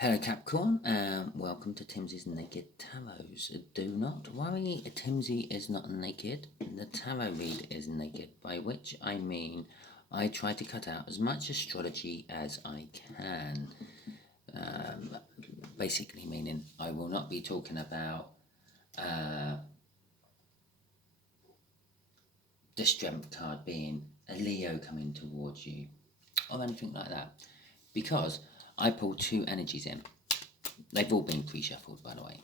Hello Capricorn, and welcome to Timsy's Naked Tarots. Do not worry, Timsy is not naked. The tarot read is naked, by which I mean I try to cut out as much astrology as I can. Basically meaning I will not be talking about the Strength card being a Leo coming towards you or anything like that, because I pulled two energies in. They've all been pre-shuffled, by the way.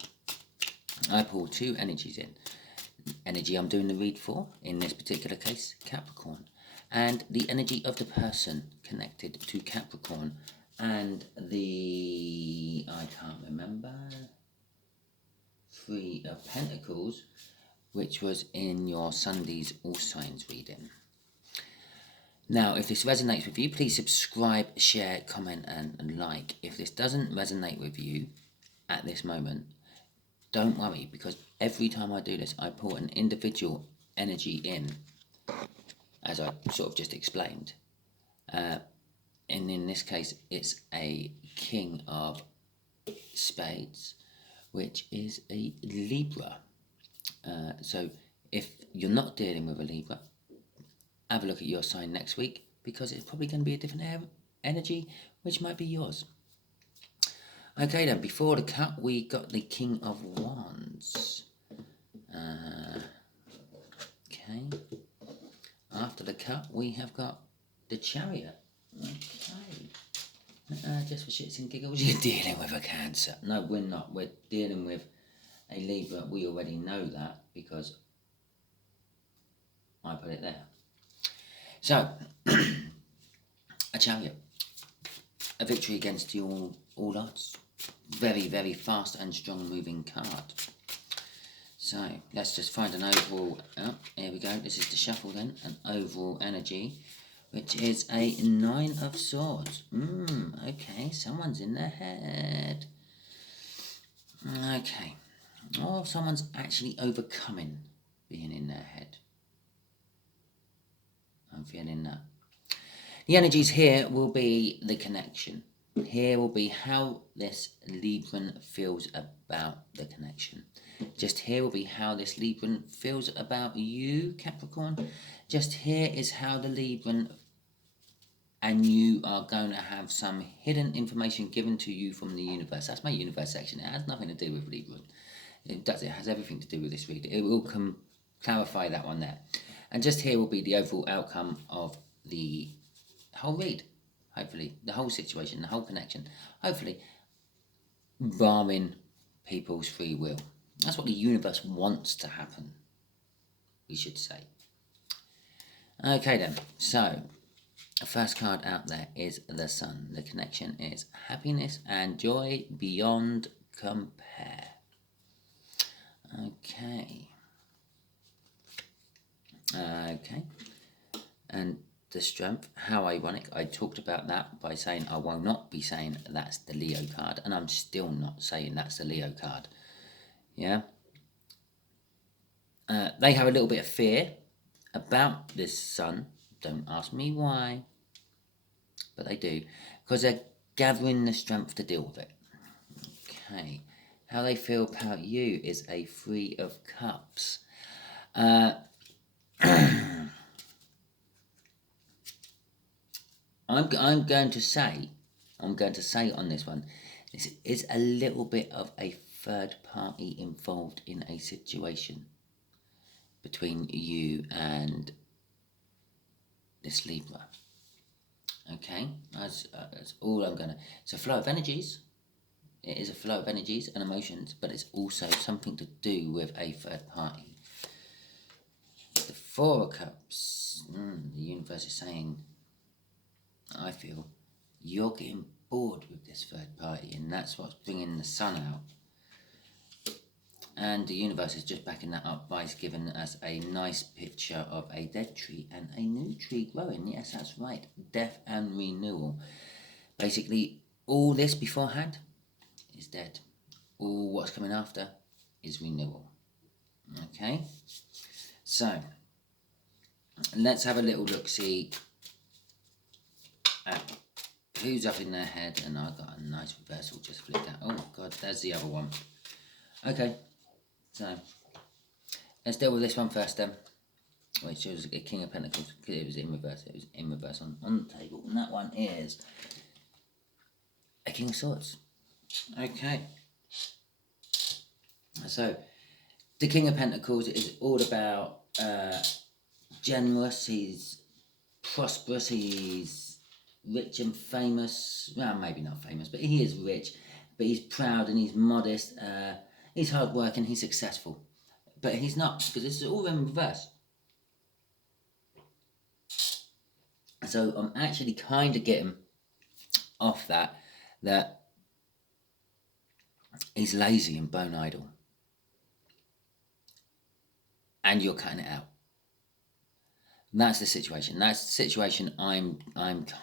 I pulled two energies in. Energy I'm doing the read for, in this particular case, Capricorn. And the energy of the person connected to Capricorn. And I can't remember, Three of Pentacles, which was in your Sunday's All Signs reading. Now, if this resonates with you, please subscribe, share, comment, and like. If this doesn't resonate with you at this moment, don't worry, because every time I do this, I pull an individual energy in, as I sort of just explained. And in this case, it's a King of Spades, which is a Libra. So if you're not dealing with a Libra, have a look at your sign next week, because it's probably going to be a different energy, which might be yours. Okay then, before the cut, we got the King of Wands. Okay. After the cut, we have got the Chariot. Okay. Just for shits and giggles, you're dealing with a Cancer. No, we're not. We're dealing with a Libra. We already know that because I put it there. So, a Chariot. A victory against all odds. Very, very fast and strong moving card. So, let's just find an overall... Oh, here we go. This is the shuffle then. An overall energy, which is a 9 of Swords. Okay, someone's in their head. Okay. Or someone's actually overcoming being in their head. I'm feeling that. The energies here will be the connection. Here will be how this Libran feels about the connection. Just here will be how this Libran feels about you, Capricorn. Just here is how the Libran and you are going to have some hidden information given to you from the universe. That's my universe section. It has nothing to do with Libran. It has everything to do with this read. It will clarify that one there. And just here will be the overall outcome of the whole read. Hopefully, the whole situation, the whole connection. Hopefully, barring people's free will. That's what the universe wants to happen, we should say. Okay then, so the first card out there is the Sun. The connection is happiness and joy beyond compare. Okay. And the Strength, how ironic. I talked about that by saying I will not be saying that's the Leo card, and I'm still not saying that's the Leo card. Yeah. They have a little bit of fear about this Sun. Don't ask me why, but they do, because they're gathering the strength to deal with it. Okay. How they feel about you is a Three of Cups. I'm going to say on this one, this is a little bit of a third party involved in a situation between you and this Libra. Okay, that's all I'm gonna. It's a flow of energies. It is a flow of energies and emotions, but it's also something to do with a third party. The Four of Cups. The universe is saying, I feel you're getting bored with this third party, and that's what's bringing the Sun out. And the universe is just backing that up by giving us a nice picture of a dead tree and a new tree growing. Yes, that's right. Death and renewal. Basically, all this beforehand is dead. All what's coming after is renewal. Okay? So, let's have a little look-see at who's up in their head, and I got a nice reversal just flipped out. Oh my god, there's the other one. Okay, so let's deal with this one first then, which was a King of Pentacles, because it was in reverse. It was in reverse on the table, and that one is a King of Swords. Okay, so the King of Pentacles is all about generous. He's prosperous. He's rich and famous. Well, maybe not famous, but he is rich. But he's proud and he's modest. He's hardworking. He's successful. But he's not, because it's all in reverse. So I'm actually kind of getting off that he's lazy and bone idle. And you're cutting it out. That's the situation. That's the situation I'm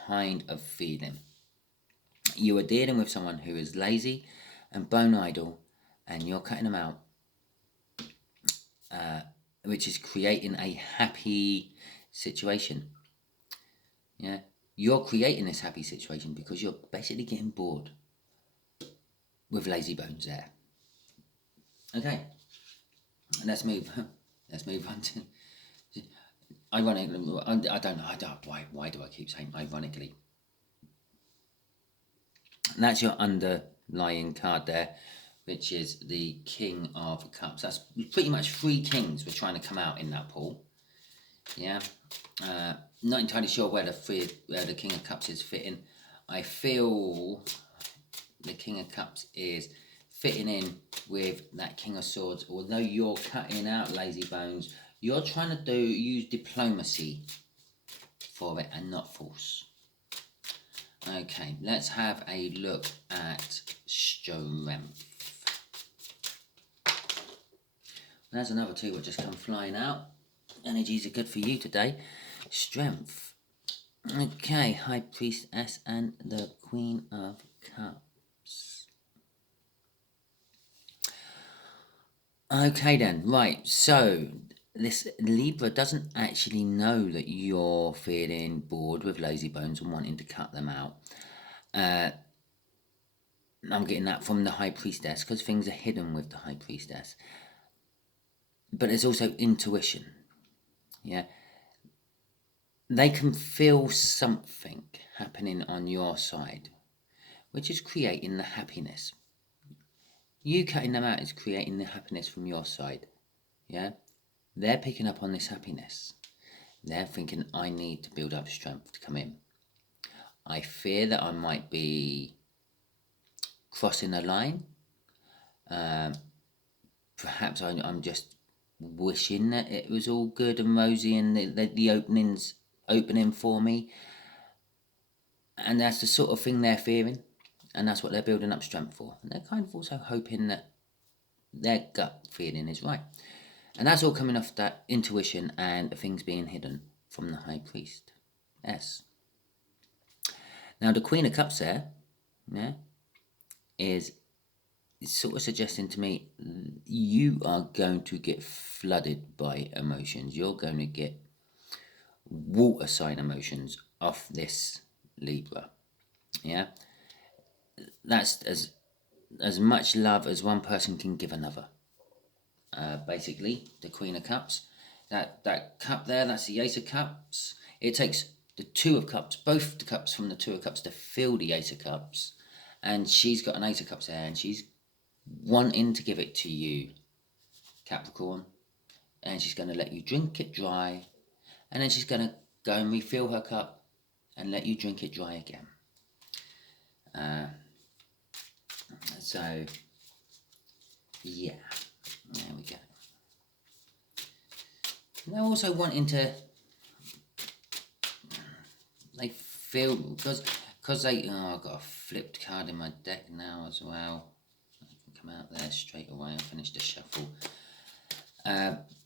kind of feeling. You are dealing with someone who is lazy and bone idle, and you're cutting them out, which is creating a happy situation. Yeah, you're creating this happy situation because you're basically getting bored with lazy bones there. Okay, let's move on to. Ironically, I don't know. Why do I keep saying ironically? And that's your underlying card there, which is the King of Cups. That's pretty much 3 kings were trying to come out in that pool. Yeah, not entirely sure where the King of Cups is fitting. I feel the King of Cups is fitting in with that King of Swords. Although you're cutting out lazy bones, you're trying to use diplomacy for it and not force. Okay, let's have a look at strength. There's another 2 that just come flying out. Energies are good for you today. Strength. Okay, High Priestess and the Queen of Cups. Okay then, right, so this Libra doesn't actually know that you're feeling bored with lazy bones and wanting to cut them out. I'm getting that from the High Priestess, because things are hidden with the High Priestess. But there's also intuition. Yeah, they can feel something happening on your side, which is creating the happiness. You cutting them out is creating the happiness from your side. Yeah, they're picking up on this happiness. They're thinking, I need to build up strength to come in. I fear that I might be crossing a line. Perhaps I'm just wishing that it was all good and rosy and the opening for me. And that's the sort of thing they're fearing. And that's what they're building up strength for. And they're kind of also hoping that their gut feeling is right. And that's all coming off that intuition and things being hidden from the High Priest. Yes. Now the Queen of Cups there, yeah, is sort of suggesting to me you are going to get flooded by emotions. You're going to get water sign emotions off this Libra. Yeah. That's as much love as one person can give another. Basically, the Queen of Cups. That cup there, that's the Ace of Cups. It takes the 2 of Cups, both the cups from the 2 of Cups, to fill the Ace of Cups. And she's got an Ace of Cups there, and she's wanting to give it to you, Capricorn. And she's going to let you drink it dry. And then she's going to go and refill her cup and let you drink it dry again. So, yeah, there we go. And they're also wanting to, they feel, because they, I've got a flipped card in my deck now as well. I can come out there straight away. I finished the shuffle.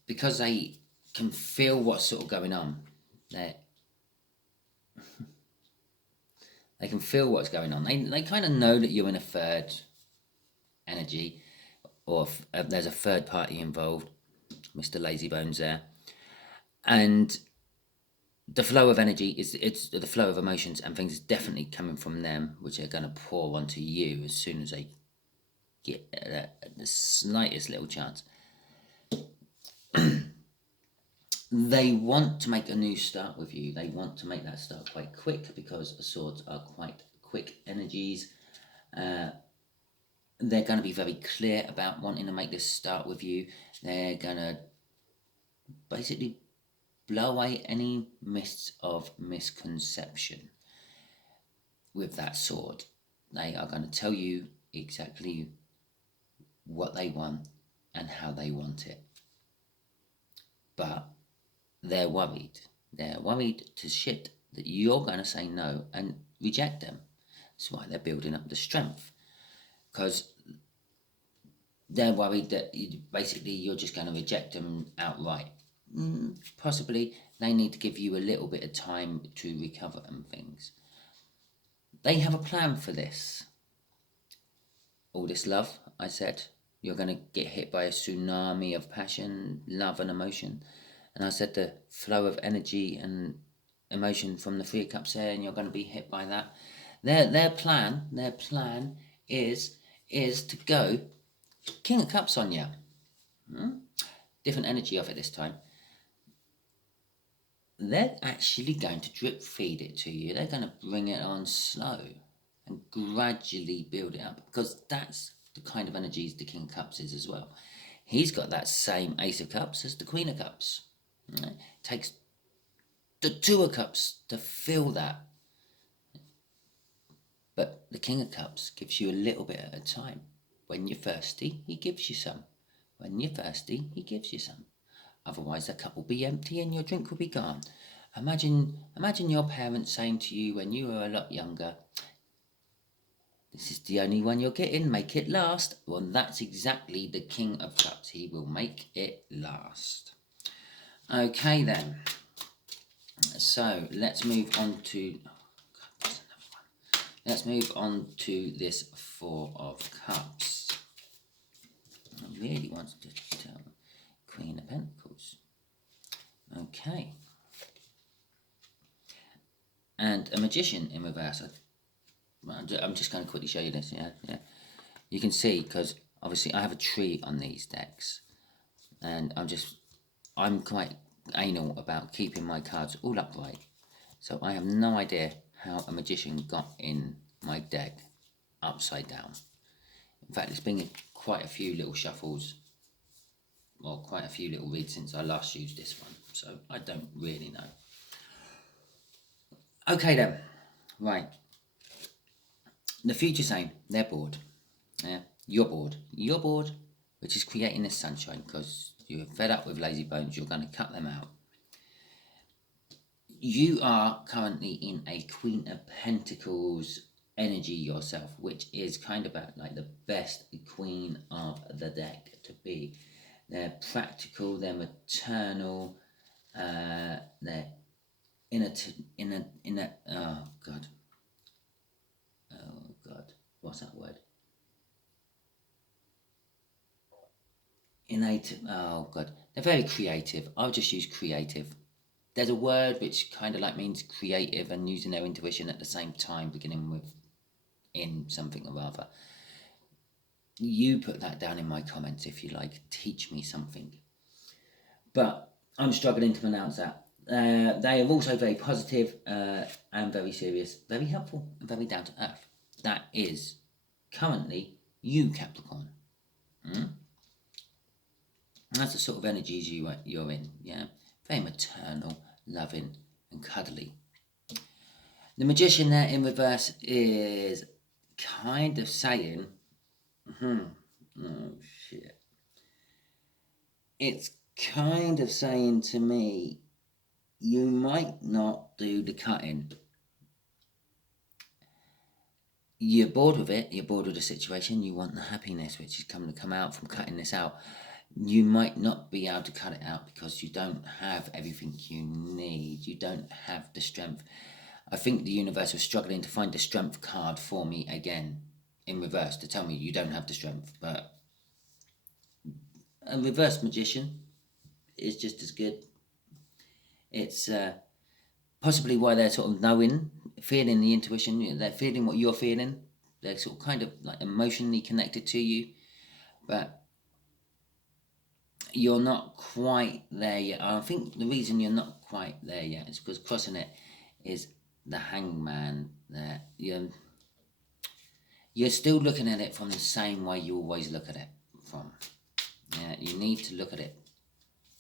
Because they can feel what's sort of going on. They can feel what's going on. They kind of know that you're in a third energy, or there's a third party involved, Mr. Lazybones there. And the flow of energy it's the flow of emotions and things is definitely coming from them, which are going to pour onto you as soon as they get the slightest little chance. They want to make a new start with you. They want to make that start quite quick because the swords are quite quick energies. They're going to be very clear about wanting to make this start with you. They're going to basically blow away any mists of misconception with that sword. They are going to tell you exactly what they want and how they want it. But they're worried. They're worried to shit that you're going to say no and reject them. That's why they're building up the strength. Because they're worried that basically you're just going to reject them outright. Possibly they need to give you a little bit of time to recover and things. They have a plan for this. All this love, I said, you're going to get hit by a tsunami of passion, love and emotion. And I said the flow of energy and emotion from the Three of Cups there, and you're going to be hit by that. Their plan is to go King of Cups on you. Different energy of it this time. They're actually going to drip feed it to you. They're going to bring it on slow and gradually build it up, because that's the kind of energies the King of Cups is as well. He's got that same Ace of Cups as the Queen of Cups. It takes the Two of Cups to fill that. But the King of Cups gives you a little bit at a time. When you're thirsty, he gives you some. When you're thirsty, he gives you some. Otherwise, the cup will be empty and your drink will be gone. Imagine your parents saying to you when you were a lot younger, this is the only one you're getting, make it last. Well, that's exactly the King of Cups. He will make it last. Okay then. So let's move on to... there's another one. Let's move on to this Four of Cups. I really want to tell Queen of Pentacles. Okay. And a Magician in reverse. I'm just going to quickly show you this. Yeah. You can see, because obviously I have a tree on these decks, and I'm quite anal about keeping my cards all upright. So I have no idea how a Magician got in my deck upside down. In fact, it's been quite a few little shuffles, or quite a few little reads since I last used this one. So I don't really know. Okay then, right. The future saying they're bored. Yeah, you're bored. You're bored, which is creating this sunshine, because you're fed up with lazy bones. You're going to cut them out. You are currently in a Queen of Pentacles energy yourself, which is kind of like the best queen of the deck to be. They're practical. They're maternal. They're in a oh god, what's that word? Innate. Oh god, they're very creative. I'll just use creative. There's a word which kind of like means creative and using their intuition at the same time, beginning with in something or other. You put that down in my comments if you like. Teach me something. But I'm struggling to pronounce that. They are also very positive and very serious, very helpful and very down to earth. That is currently you, Capricorn. And that's the sort of energies you're in. Yeah, very maternal, loving and cuddly. The Magician there in reverse is kind of saying, oh shit. It's kind of saying to me, you might not do the cutting. You're bored with it, you're bored with the situation, you want the happiness which is coming to come out from cutting this out. You might not be able to cut it out because you don't have everything you need. You don't have the strength. I think the universe was struggling to find the strength card for me again in reverse to tell me you don't have the strength. But a reverse Magician is just as good. It's possibly why they're sort of knowing, feeling the intuition, they're feeling what you're feeling. They're sort of kind of like emotionally connected to you, but you're not quite there yet. I think the reason you're not quite there yet is because crossing it is the hangman there. You're still looking at it from the same way you always look at it from. Yeah, you need to look at it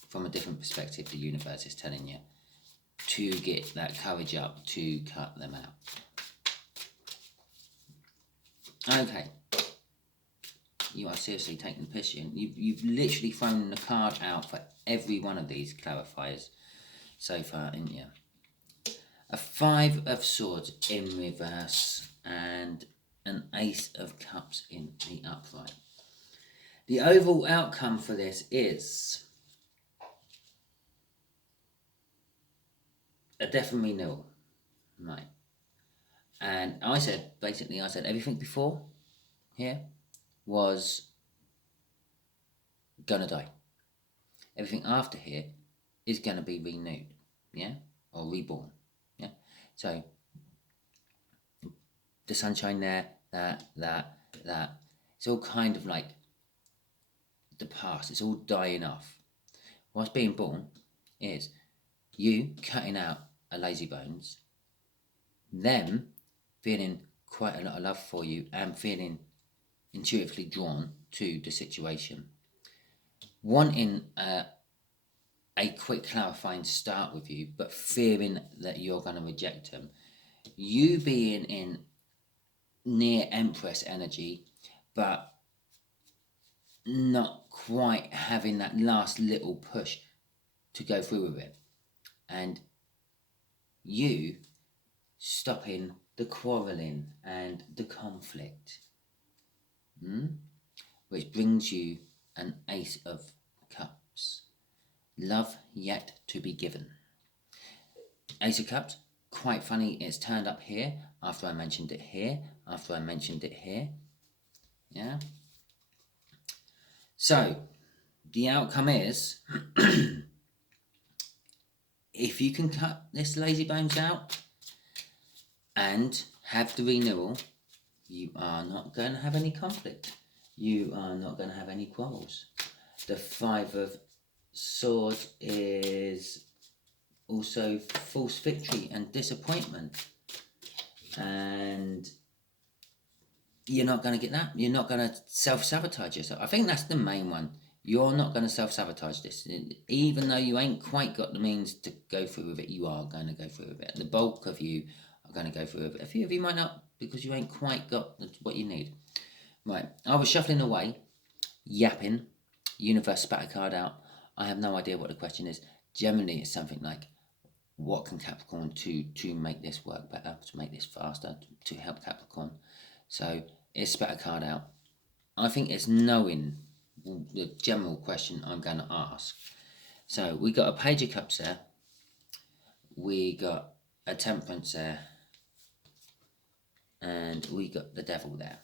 from a different perspective, the universe is telling you, to get that courage up to cut them out. Okay. You are seriously taking the piss. You've literally thrown the card out for every one of these clarifiers so far, haven't you? A 5 of Swords in reverse and an Ace of Cups in the upright. The overall outcome for this is a death and renewal. Right. And I said everything before here was gonna die. Everything after here is gonna be renewed, yeah, or reborn, yeah. So the sunshine there, that, it's all kind of like the past. It's all dying off. What's being born is you cutting out a lazy bones, them feeling quite a lot of love for you and feeling intuitively drawn to the situation, wanting a quick clarifying start with you, but fearing that you're going to reject them. You being in near Empress energy, but not quite having that last little push to go through with it. And you stopping the quarrelling and the conflict. Which brings you an Ace of Cups. Love yet to be given. Ace of Cups, quite funny, it's turned up here after I mentioned it here, after I mentioned it here. Yeah. So, the outcome is, if you can cut this lazy bones out and have the renewal, you are not going to have any conflict. You are not going to have any quarrels. The 5 of Swords is also false victory and disappointment. And you're not going to get that. You're not going to self-sabotage yourself. I think that's the main one. You're not going to self-sabotage this. Even though you ain't quite got the means to go through with it, you are going to go through with it. The bulk of you are going to go through with it. A few of you might not, because you ain't quite got what you need. Right, I was shuffling away, yapping. Universe spat a card out. I have no idea what the question is. Generally, it's something like, what can Capricorn do to make this work better, to make this faster, to help Capricorn? So it spat a card out. I think it's knowing the general question I'm going to ask. So we got a Page of Cups there. We got a Temperance there. And we got the Devil there.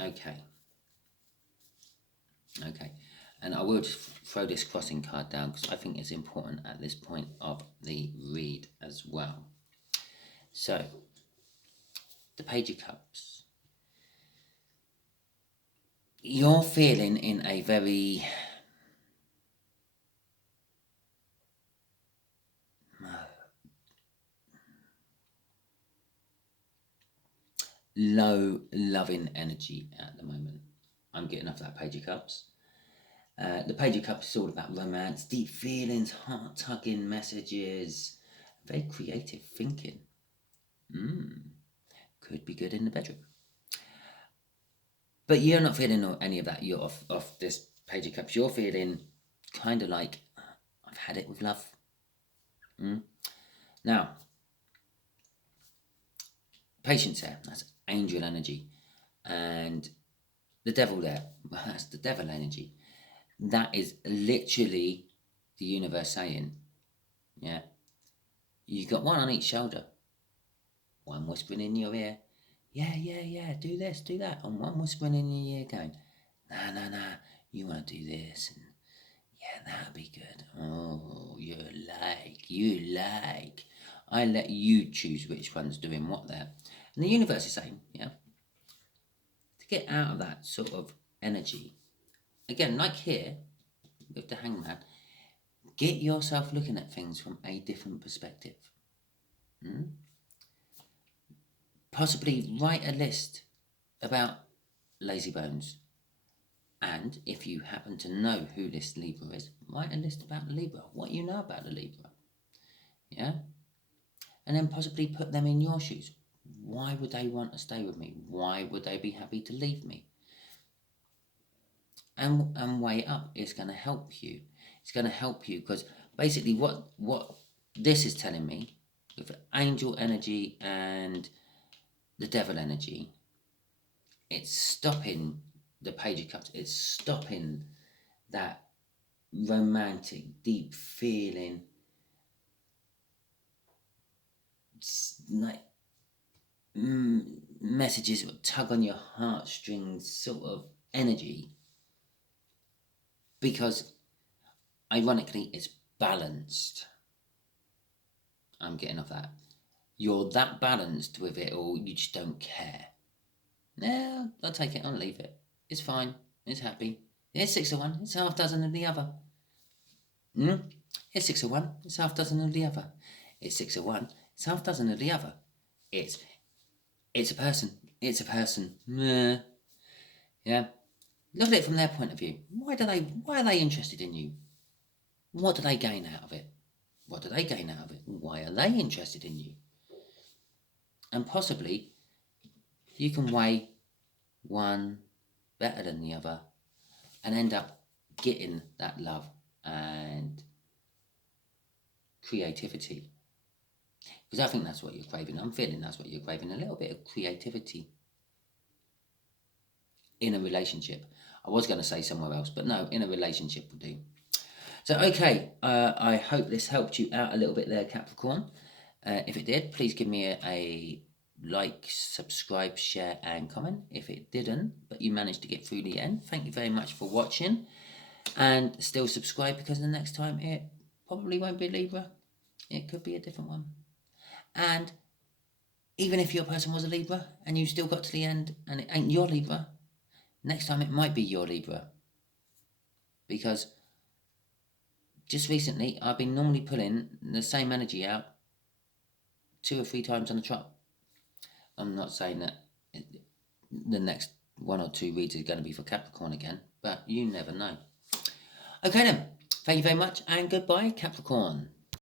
Okay. And I will just throw this crossing card down because I think it's important at this point of the read as well. So, the Page of Cups. You're feeling in a very low loving energy at the moment. I'm getting off that Page of Cups. The Page of Cups is all about romance, deep feelings, heart-tugging messages, very creative thinking. Could be good in the bedroom. But you're not feeling any of that. You're off this Page of Cups. You're feeling kind of like, I've had it with love. Now, Patience there, that's angel energy. And the Devil there, that's the devil energy. That is literally the universe saying, yeah, you've got one on each shoulder. One whispering in your ear, yeah, do this, do that. And one whispering in your ear going, nah, you want to do this. And yeah, that'd be good. Oh, you like. I let you choose which one's doing what there. And the universe is saying, yeah, to get out of that sort of energy. Again, like here, with the Hangman, get yourself looking at things from a different perspective. Possibly write a list about lazy bones. And if you happen to know who this Libra is, write a list about the Libra, what you know about the Libra. Yeah? And then possibly put them in your shoes. Why would they want to stay with me? Why would they be happy to leave me? And weigh it up. It's going to help you. It's going to help you because basically what this is telling me with angel energy and the devil energy, it's stopping the Page of Cups. It's stopping that romantic, deep feeling, like messages that tug on your heartstrings sort of energy, because ironically it's balanced. I'm getting off that. You're that balanced with it, or you just don't care. Yeah, I'll take it, I'll leave it. It's fine, it's happy. It's 6 of one, it's half dozen of the other. It's 6 of one, it's half dozen of the other. It's 6 of one, it's half dozen of the other. It's a person. It's a person. Yeah. Look at it from their point of view. Why are they interested in you? What do they gain out of it? What do they gain out of it? Why are they interested in you? And possibly you can weigh one better than the other and end up getting that love and creativity. Because I think that's what you're craving. I'm feeling that's what you're craving. A little bit of creativity in a relationship. I was going to say somewhere else, but no, in a relationship will do. So, okay, I hope this helped you out a little bit there, Capricorn. If it did, please give me a like, subscribe, share, and comment. If it didn't, but you managed to get through the end, thank you very much for watching. And still subscribe, because the next time it probably won't be Libra. It could be a different one. And even if your person was a Libra and you still got to the end and it ain't your Libra, next time it might be your Libra. Because just recently I've been normally pulling the same energy out 2 or 3 times on a trot. I'm not saying that the next 1 or 2 reads are going to be for Capricorn again, but you never know. Okay then, thank you very much and goodbye, Capricorn.